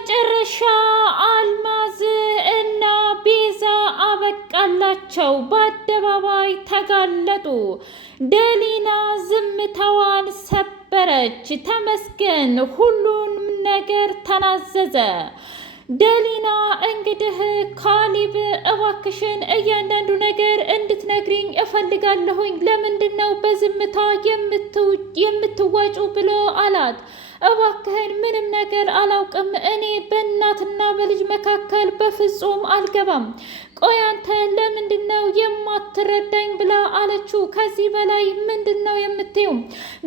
በመጨረሻ አልማዝ እና ቤዛ አበቃላቸው። በአደባባይ ተጋለጡ። ደሊና ዝምታዋን ሰበረች። ተመስገን ሁሉንም ነገር ተናዘዘ። ደሊና እንግዲህ ካሊብ እባክሽን እያንዳንዱ ነገር እንድትነግሪኝ እፈልጋለሁኝ። ለምንድን ነው በዝምታ የምትዋጩ ብሎ አላት። እባክህን ምንም ነገር አላውቅም። እኔ በእናትና በልጅ መካከል በፍጹም አልገባም። ቆይ አንተ ለምንድን ነው የማትረዳኝ ብላ አለችው። ከዚህ በላይ ምንድን ነው የምትይው?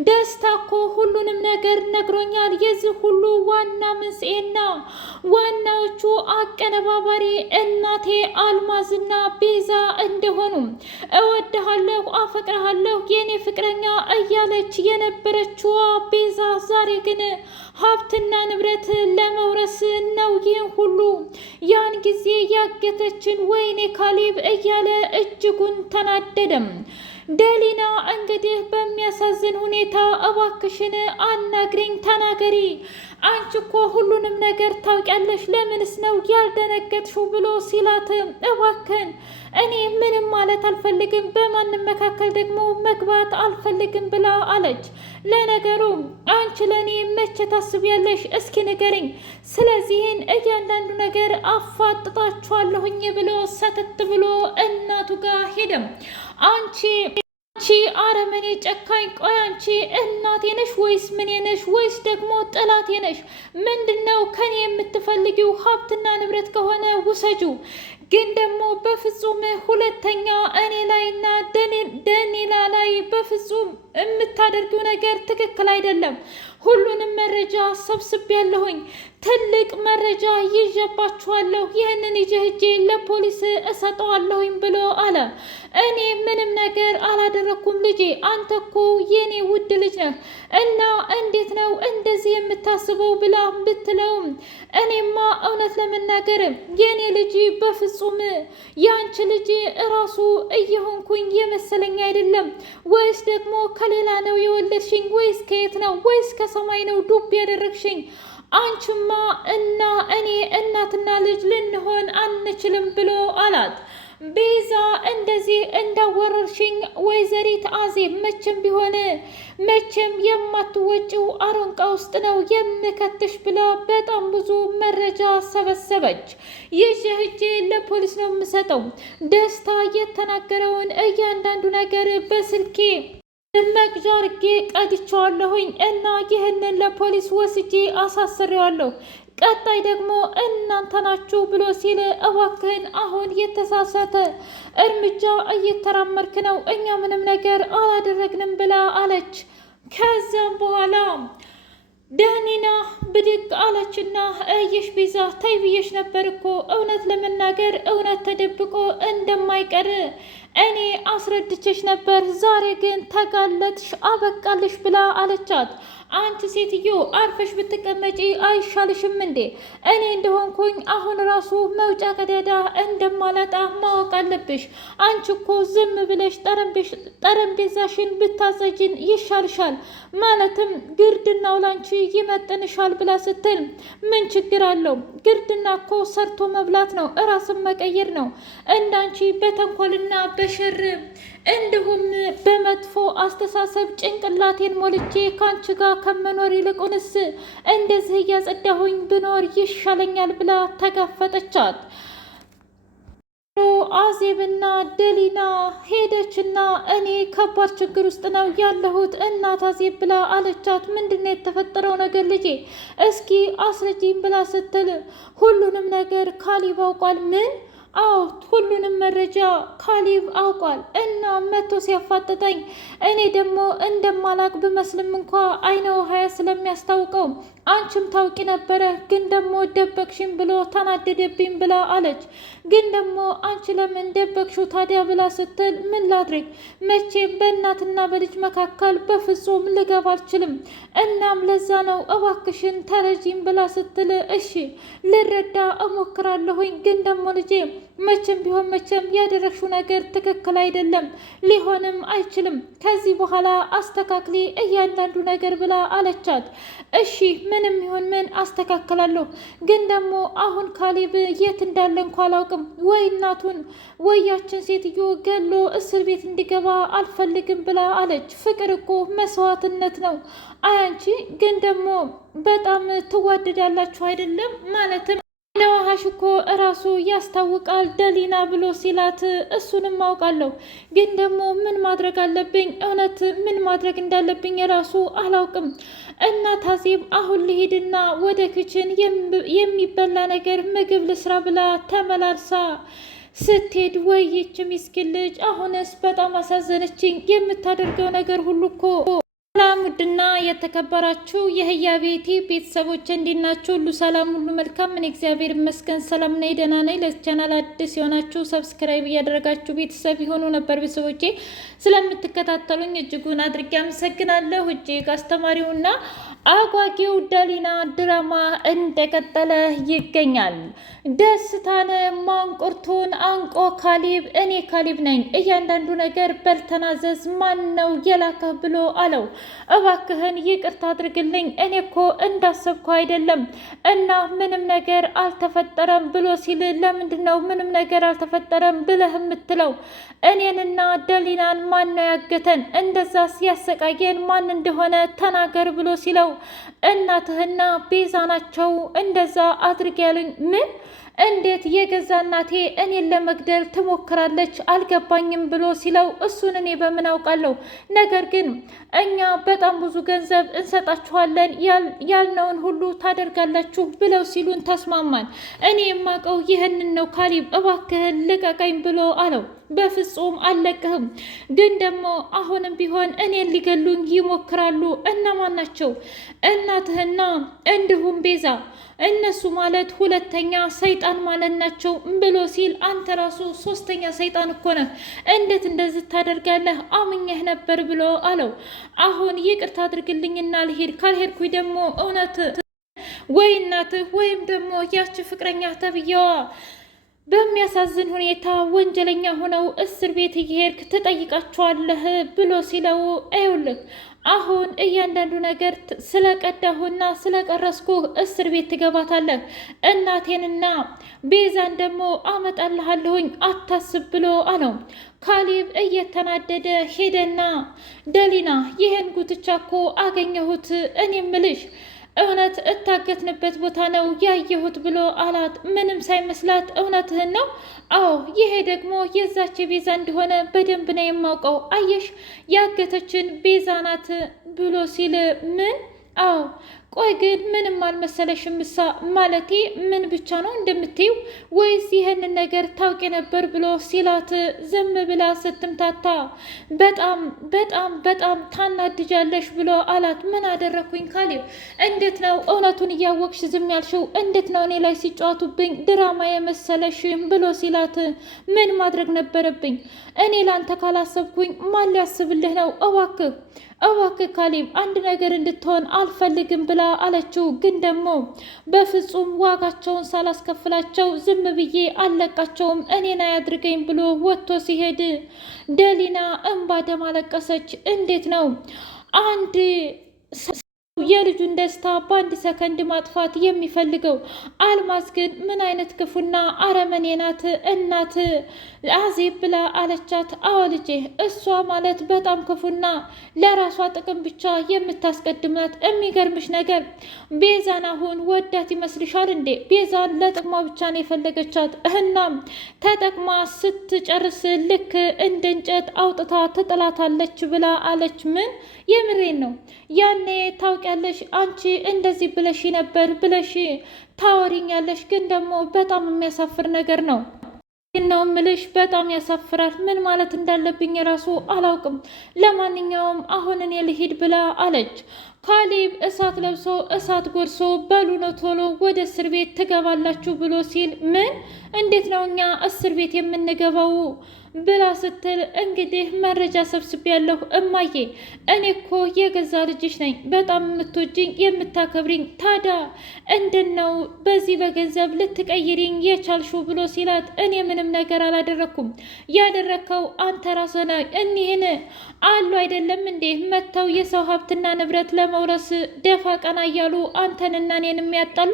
ደስታ እኮ ሁሉንም ነገር ነግሮኛል። የዚህ ሁሉ ዋና መንስኤና ዋናዎቹ አቀነባባሪ እናቴ አልማዝና ቤዛ እንደሆኑ እወድሃለሁ፣ አፈቅረሃለሁ የኔ ፍቅረኛ እያለች የነበረችዋ ቤዛ ዛሬ ግን ሀብትና ንብረት ለመውረስ ነው ይህን ሁሉ ያን ጊዜ ያገተችን ወይኔ ካሊብ እያለ እጅጉን ተናደደም። ደሊና እንግዲህ በሚያሳዝን ሁኔታ እባክሽን አናግሪኝ፣ ተናገሪ። አንቺ እኮ ሁሉንም ነገር ታውቂያለሽ፣ ለምንስ ነው ያልደነገጥሽው ብሎ ሲላት እባክን እኔ ምንም ማለት አልፈልግም፣ በማንም መካከል ደግሞ መግባት አልፈልግም ብላ አለች። ለነገሩ አንቺ ለእኔ መቼ ታስቢያለሽ? እስኪ ንገሪኝ። ስለዚህን እያንዳንዱ ነገር አፋጥጣችኋለሁኝ ብሎ ሰተት ብሎ እናቱ ጋር ሄደም። አንቺ አረመኔ ጨካኝ፣ ቆይ አንቺ እናቴ ነሽ ወይስ ምን ነሽ? ወይስ ደግሞ ጠላቴ ነሽ? ምንድነው ከኔ የምትፈልጊው? ሀብትና ንብረት ከሆነ ውሰጁ፣ ግን ደግሞ በፍጹም ሁለተኛ እኔ ላይና ደኒላ ላይ በፍጹም የምታደርጊው ነገር ትክክል አይደለም። ሁሉንም መረጃ ሰብስቤያለሁኝ፣ ትልቅ መረጃ ይዤባችኋለሁ። ይህንን ይዤ ሄጄ ለፖሊስ እሰጠዋለሁኝ ብሎ አለ። እኔ ምንም ነገር አላደረኩም ልጄ፣ አንተ እኮ የኔ ውድ ልጅ ነህ እና እንዴት ነው እንደዚህ የምታስበው ብላ ብትለውም እኔማ እውነት ለመናገር የኔ ልጅ በፍጹም ያንቺ ልጅ እራሱ እየሆንኩኝ የመሰለኝ አይደለም። ወይስ ደግሞ ከሌላ ነው የወለድሽኝ? ወይስ ከየት ነው? ወይስ ከሰማይ ነው ዱብ ያደረግሽኝ? አንቺማ እና እኔ እናትና ልጅ ልንሆን አንችልም ብሎ አላት። ቤዛ እንደዚህ እንዳወረርሽኝ ወይዘሪት አዜብ መቼም ቢሆን መቼም የማትወጪው አሮንቃ ውስጥ ነው የምከትሽ ብላ በጣም ብዙ መረጃ ሰበሰበች። ይዤ ሄጄ ለፖሊስ ነው የምሰጠው። ደስታ የተናገረውን እያንዳንዱ ነገር በስልኬ መቅጃ አድርጌ ቀድቼዋለሁኝ እና ይህንን ለፖሊስ ወስጄ አሳስሬዋለሁ። ቀጣይ ደግሞ እናንተ ናችሁ ብሎ ሲል እባክህን አሁን የተሳሳተ እርምጃ እየተራመድክ ነው፣ እኛ ምንም ነገር አላደረግንም ብላ አለች። ከዚያም በኋላ ደህኒና ብድግ አለችና እየሽ ቤዛ ተይ ብዬሽ ነበር እኮ እውነት ለመናገር እውነት ተደብቆ እንደማይቀር እኔ አስረድቼሽ ነበር። ዛሬ ግን ተጋለጥሽ፣ አበቃልሽ ብላ አለቻት። አንቺ ሴትዮ አርፈሽ ብትቀመጪ አይሻልሽም እንዴ? እኔ እንደሆንኩኝ አሁን ራሱ መውጫ ቀዳዳ እንደማላጣ ማወቅ አለብሽ። አንቺ እኮ ዝም ብለሽ ጠረጴዛሽን ብታጸጅን ይሻልሻል። ማለትም ግርድናው ላንቺ ይመጥንሻል ብላ ስትል ምን ችግር አለው? ግርድና እኮ ሰርቶ መብላት ነው፣ እራስን መቀየር ነው። እንዳንቺ በተንኮልና በሸር እንዲሁም በመጥፎ አስተሳሰብ ጭንቅላቴን ሞልቼ ካንቺ ጋር ከመኖር ይልቁንስ እንደዚህ እያጸዳሁኝ ብኖር ይሻለኛል ብላ ተጋፈጠቻት። አዜብና ደሊና ሄደችና እኔ ከባድ ችግር ውስጥ ነው ያለሁት እናት አዜብ ብላ አለቻት። ምንድነው የተፈጠረው ነገር ልጄ? እስኪ አስረጂኝ ብላ ስትል ሁሉንም ነገር ካሊብ አውቋል። ምን? አዎ ሁሉንም መረጃ ካሊብ አውቋል እና መቶ ሲያፋጥጠኝ እኔ ደግሞ እንደማላቅ ብመስልም እንኳ አይነ ውሃያ ስለሚያስታውቀው አንቺም ታውቂ ነበረ፣ ግን ደግሞ ደበቅሽኝ ብሎ ተናደደብኝ ብላ አለች። ግን ደግሞ አንቺ ለምን ደበቅሽው ታዲያ ብላ ስትል ምን ላድርግ፣ መቼም በእናትና በልጅ መካከል በፍጹም ልገባ አልችልም። እናም ለዛ ነው እባክሽን ተረጂኝ ብላ ስትል እሺ ልረዳ እሞክራለሁኝ፣ ግን ደግሞ ልጄ መቼም ቢሆን መቼም ያደረግሽው ነገር ትክክል አይደለም፣ ሊሆንም አይችልም። ከዚህ በኋላ አስተካክሊ እያንዳንዱ ነገር ብላ አለቻት። እሺ ምንም ይሁን ምን አስተካክላለሁ፣ ግን ደግሞ አሁን ካሌብ የት እንዳለ እንኳ አላውቅም። ወይ እናቱን ወያችን ሴትዮ ገሎ እስር ቤት እንዲገባ አልፈልግም ብላ አለች። ፍቅር እኮ መስዋዕትነት ነው። አያንቺ ግን ደግሞ በጣም ትዋደዳላችሁ አይደለም? ማለትም ነዋሃሽ እኮ እራሱ ያስታውቃል ደሊና ብሎ ሲላት እሱንም አውቃለሁ፣ ግን ደግሞ ምን ማድረግ አለብኝ? እውነት ምን ማድረግ እንዳለብኝ የራሱ አላውቅም። እና ታዜብ አሁን ልሄድና ወደ ክችን የሚበላ ነገር ምግብ ልስራ ብላ ተመላልሳ ስትሄድ ወይች ሚስኪን ልጅ አሁንስ በጣም አሳዘነችኝ። የምታደርገው ነገር ሁሉ እኮ ሰላም ውድና የተከበራችሁ የህያ ቤቴ ቤተሰቦች እንዴት ናችሁ? ሁሉ ሰላም፣ ሁሉ መልካም። ምን እግዚአብሔር ይመስገን ሰላም ነኝ፣ ደህና ነኝ። ለዚህ ቻናል አዲስ የሆናችሁ ሰብስክራይብ እያደረጋችሁ ቤተሰብ የሆኑ ነበር ቤተሰቦቼ ስለምትከታተሉኝ እጅጉን አድርጌ አመሰግናለሁ። እጅግ አስተማሪውና አጓጊው ደሊና ድራማ እንደቀጠለ ይገኛል። ደስታን ማንቁርቱን አንቆ ካሌብ እኔ ካሌብ ነኝ፣ እያንዳንዱ ነገር በልተናዘዝ፣ ማን ነው የላከህ ብሎ አለው። እባክህን ይቅርታ አድርግልኝ፣ እኔ እኮ እንዳሰብኩ አይደለም እና ምንም ነገር አልተፈጠረም ብሎ ሲል ለምንድን ነው ምንም ነገር አልተፈጠረም ብለህ የምትለው? እኔንና ደሊናን ማን ነው ያገተን? እንደዛ ሲያሰቃየን ማን እንደሆነ ተናገር ብሎ ሲለው እናትህና ቤዛ ናቸው እንደዛ አድርግ ያሉኝ። ምን? እንዴት የገዛ እናቴ እኔን ለመግደል ትሞክራለች? አልገባኝም ብሎ ሲለው እሱን እኔ በምን አውቃለሁ? ነገር ግን እኛ በጣም ብዙ ገንዘብ እንሰጣችኋለን፣ ያልነውን ሁሉ ታደርጋላችሁ ብለው ሲሉን ተስማማን። እኔ የማውቀው ይህንን ነው። ካሌብ እባክህን ልቀቀኝ ብሎ አለው። በፍጹም አልለቅህም፣ ግን ደግሞ አሁንም ቢሆን እኔን ሊገሉኝ ይሞክራሉ። እነማን ናቸው? እናትህና እንዲሁም ቤዛ። እነሱ ማለት ሁለተኛ ሰይጣን ማለት ናቸው ብሎ ሲል አንተ ራሱ ሶስተኛ ሰይጣን እኮ ነህ። እንዴት እንደዚህ ታደርጋለህ? አምኜህ ነበር ብሎ አለው። አሁን ይቅርታ አድርግልኝና ልሄድ፣ ካልሄድኩኝ ደግሞ እውነት ወይ እናትህ ወይም ደግሞ ያቺ ፍቅረኛ ተብዬዋ በሚያሳዝን ሁኔታ ወንጀለኛ ሆነው እስር ቤት እየሄድክ ትጠይቃቸዋለህ ብሎ ሲለው ይኸውልህ አሁን እያንዳንዱ ነገር ስለቀዳሁና ስለቀረስኩ እስር ቤት ትገባታለህ። እናቴንና ቤዛን ደግሞ አመጣልሃለሁኝ አታስብ ብሎ አለው። ካሌብ እየተናደደ ሄደና ደሊና ይህን ጉትቻ እኮ አገኘሁት፣ እኔ ምልሽ እውነት እታገትንበት ቦታ ነው ያየሁት ብሎ አላት። ምንም ሳይመስላት እውነትህን ነው? አዎ ይሄ ደግሞ የዛች ቤዛ እንደሆነ በደንብ ነው የማውቀው። አየሽ ያገተችን ቤዛ ናት ብሎ ሲል ምን? አዎ ቆይ ግን ምንም አልመሰለሽም? ምሳ ማለቴ ምን ብቻ ነው እንደምትይው ወይስ ይህንን ነገር ታውቂ ነበር ብሎ ሲላት ዝም ብላ ስትምታታ በጣም በጣም በጣም ታናድጃለሽ ብሎ አላት። ምን አደረኩኝ ካሌብ? እንዴት ነው እውነቱን እያወቅሽ ዝም ያልሽው? እንዴት ነው እኔ ላይ ሲጫወቱብኝ ድራማ የመሰለሽም ብሎ ሲላት ምን ማድረግ ነበረብኝ? እኔ ላንተ ካላሰብኩኝ ማን ሊያስብልህ ነው? እባክህ ካሌብ አንድ ነገር እንድትሆን አልፈልግም ብላ አለችው። ግን ደግሞ በፍጹም ዋጋቸውን ሳላስከፍላቸው ዝም ብዬ አልለቃቸውም፣ እኔን አያድርገኝ ብሎ ወጥቶ ሲሄድ ደሊና እንባ ደም አለቀሰች። እንዴት ነው አንድ የልጁን ደስታ በአንድ ሰከንድ ማጥፋት የሚፈልገው? አልማዝ ግን ምን አይነት ክፉና አረመኔ ናት! እናት አዜብ ብላ አለቻት። አዎ ልጄ፣ እሷ ማለት በጣም ክፉና ለራሷ ጥቅም ብቻ የምታስቀድም ናት። የሚገርምሽ ነገር ቤዛን አሁን ወዳት ይመስልሻል እንዴ? ቤዛን ለጥቅሟ ብቻ ነው የፈለገቻት። እናም ተጠቅማ ስትጨርስ ልክ እንደ እንጨት አውጥታ ትጥላታለች ብላ አለች። ምን? የምሬን ነው። ያኔ ታውቂያለሽ አንቺ እንደዚህ ብለሽ ነበር ብለሽ ታወሪኛለሽ፣ ግን ደግሞ በጣም የሚያሳፍር ነገር ነው ነው ምልሽ። በጣም ያሳፍራል። ምን ማለት እንዳለብኝ የራሱ አላውቅም። ለማንኛውም አሁን እኔ ልሂድ ብላ አለች። ካሌብ እሳት ለብሶ እሳት ጎርሶ በሉ ነው ቶሎ ወደ እስር ቤት ትገባላችሁ ብሎ ሲል ምን እንዴት ነው እኛ እስር ቤት የምንገባው ብላ ስትል እንግዲህ መረጃ ሰብስቤያለሁ እማዬ፣ እኔ እኮ የገዛ ልጅሽ ነኝ፣ በጣም የምትወጂኝ የምታከብሪኝ፣ ታዲያ እንድነው በዚህ በገንዘብ ልትቀይሪኝ የቻልሽው ብሎ ሲላት እኔ ምንም ነገር አላደረግኩም፣ ያደረግከው አንተ ራስህ ነህ። እኒህን አሉ አይደለም እንዴ መጥተው የሰው ሀብትና ንብረት ለመውረስ ደፋ ቀና እያሉ አንተንና እኔን የሚያጣሉ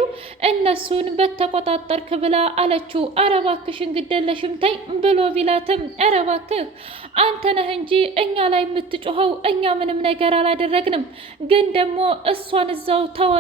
እነሱን በተቆጣጠርክ ብላ አለችው። ኧረ እባክሽን ግደለሽም ተይ ብሎ ቢላትም ኧረ እባክህ አንተ ነህ እንጂ እኛ ላይ የምትጮኸው፣ እኛ ምንም ነገር አላደረግንም። ግን ደግሞ እሷን እዛው ተወ